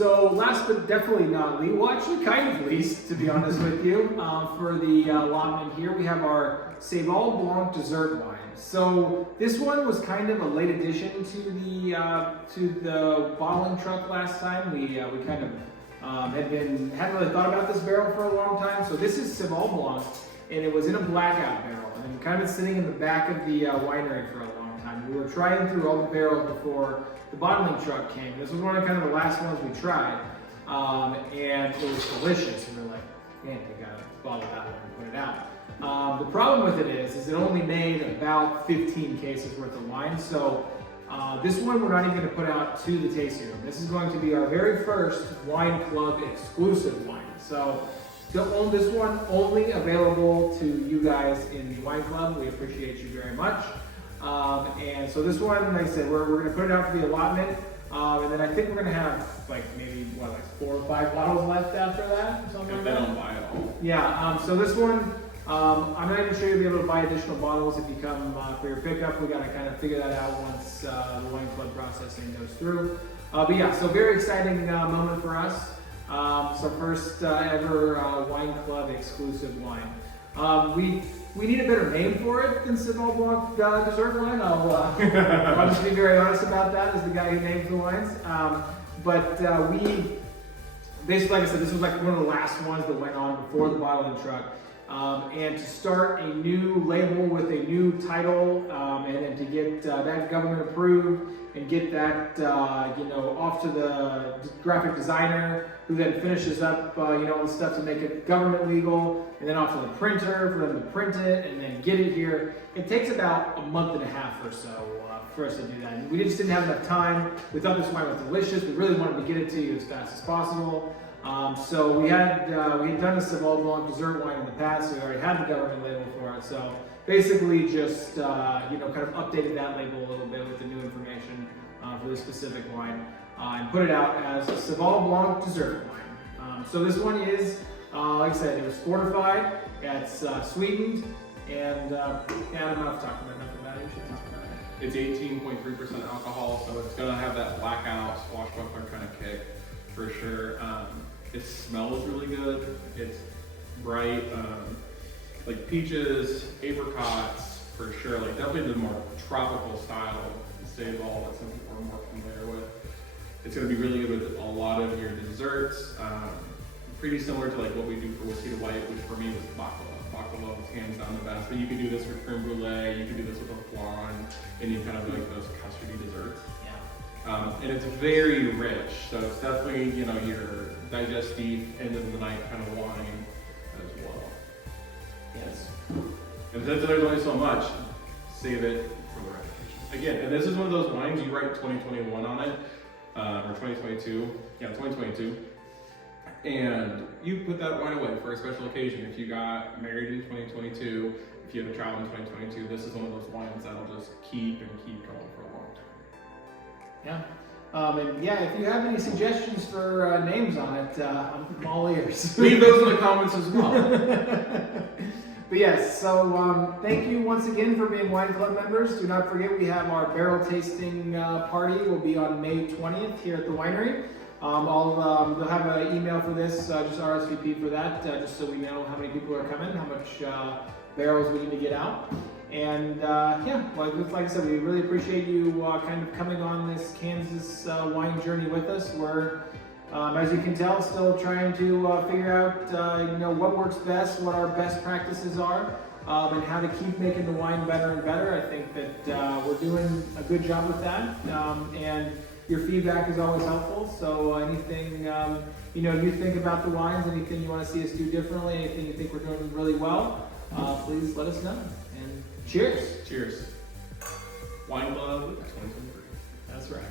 So last but definitely not least, well actually kind of least, to be honest with you, for the allotment here, we have our Seyval Blanc Dessert Wine. So this one was kind of a late addition to the bottling truck last time. We kind of hadn't really thought about this barrel for a long time. So this is Seyval Blanc, and it was in a blackout barrel, and it kind of been sitting in the back of the winery for a long time. We were trying through all the barrels before the bottling truck came. This was one of kind of the last ones we tried, and it was delicious. And we're like, man, we gotta bottle that one and put it out. The problem with it is it only made about 15 cases worth of wine. So this one we're not even going to put out to the tasting room. This is going to be our very first wine club exclusive wine. So this one only available to you guys in the wine club. We appreciate you very much. And so this one, like I said, we're going to put it out for the allotment. And then I think we're going to have like maybe like 4 or 5 bottles left after that, or something like that. If they don't buy it all. Yeah. So this one, I'm not even sure you'll be able to buy additional bottles if you come for your pickup. We got to kind of figure that out once the wine club processing goes through. But yeah, so very exciting moment for us. So first ever wine club exclusive wine. We need a better name for it than Seyval Blanc Dessert Wine. I'll just be very honest about that as the guy who names the wines. But we basically, like I said, this was like one of the last ones that went on before the bottling truck. And to start a new label with a new title, and then to get that government approved and get that off to the graphic designer, who then finishes up all the stuff to make it government legal, and then off to the printer for them to print it and then get it here. It takes about a month and a half or so for us to do that. And we just didn't have enough time. We thought this wine was delicious. We really wanted to get it to you as fast as possible. So we had done a Seyval Blanc dessert wine in the past, so we already had the government label for it. So basically just kind of updated that label a little bit with the new information for this specific wine, and put it out as a Seyval Blanc dessert wine. So this one is, like I said, it was fortified. It's sweetened, and I don't know if I've talked about enough about it. You should talk about it. It's 18.3% alcohol, so it's gonna have that blackout, swashbuckler kind of kick for sure. It smells really good. It's bright, like peaches, apricots for sure. Like definitely the more tropical style of Seyval that some people are more familiar with. It's gonna be really good with a lot of your desserts. Pretty similar to like what we do for whiskey to white, which for me was baklava. Baklava was hands down the best, but you can do this with creme brulee, you can do this with a flan, and you kind of like those custardy desserts. And it's very rich, so it's definitely, your digestive end of the night kind of wine as well. Yes. And since there's only so much, save it for the reputation. Again, and this is one of those wines, you write 2021 on it, or 2022, 2022, and you put that wine away for a special occasion. If you got married in 2022, if you have a child in 2022, this is one of those wines that'll just keep going for a long time. Yeah. And yeah, if you have any suggestions for names on it, I'm all ears. Leave those in the comments as well. But yes, so thank you once again for being wine club members. Do not forget we have our barrel tasting party. Will be on May 20th here at the winery. They'll have an email for this, just RSVP for that, just so we know how many people are coming, how much barrels we need to get out. And like I said, we really appreciate you kind of coming on this Kansas wine journey with us. We're, as you can tell, still trying to figure out what works best, what our best practices are, and how to keep making the wine better and better. I think that we're doing a good job with that, and your feedback is always helpful. So anything you think about the wines, anything you want to see us do differently, anything you think we're doing really well, please let us know. And cheers. Cheers. Wine Club 2023. That's right.